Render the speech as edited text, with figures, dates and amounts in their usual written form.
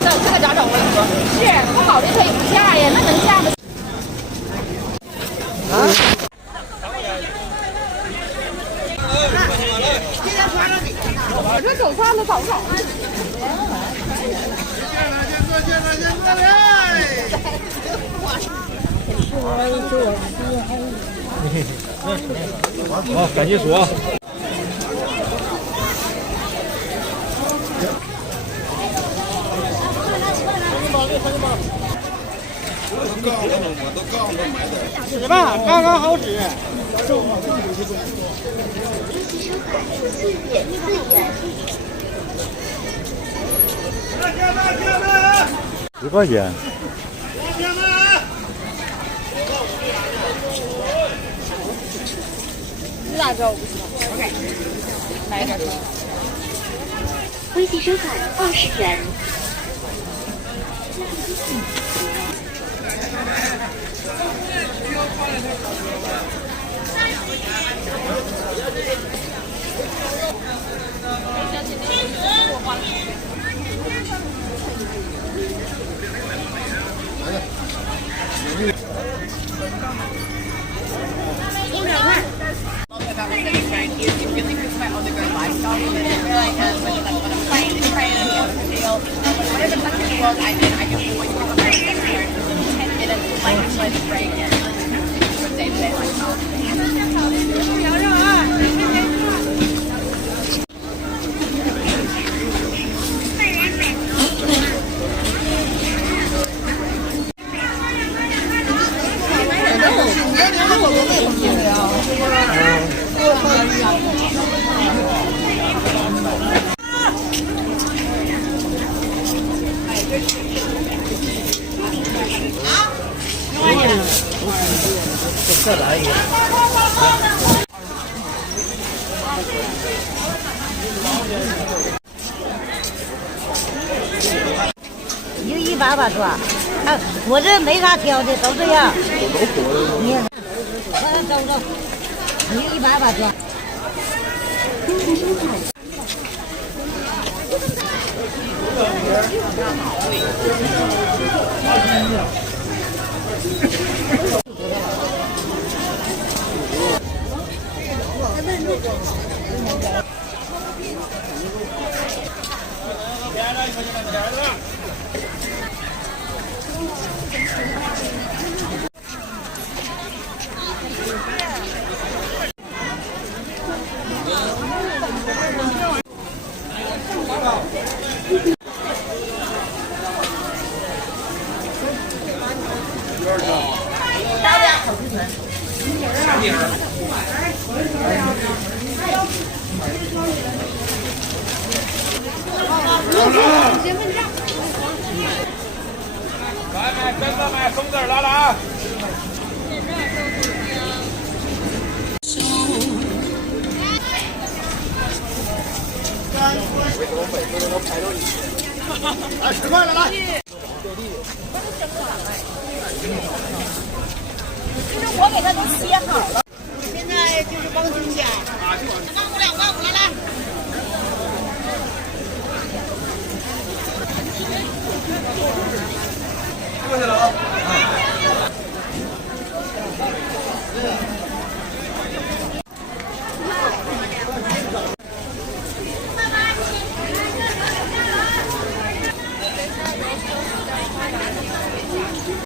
这个咋整？我跟你说，是不好的可以不下呀，那能下吗？啊？我这走串子走不走？好，赶紧数啊！使吧，刚刚好使。10块钱。你咋知道我不行？来点。微信收款20元。再来一个。一个180抓，哎，我这没啥挑的，都这样。你看，走走，一个180抓。来，跟着买，松子来了啊！来10块了，来。就是我给他都切好了，现在就是帮中家。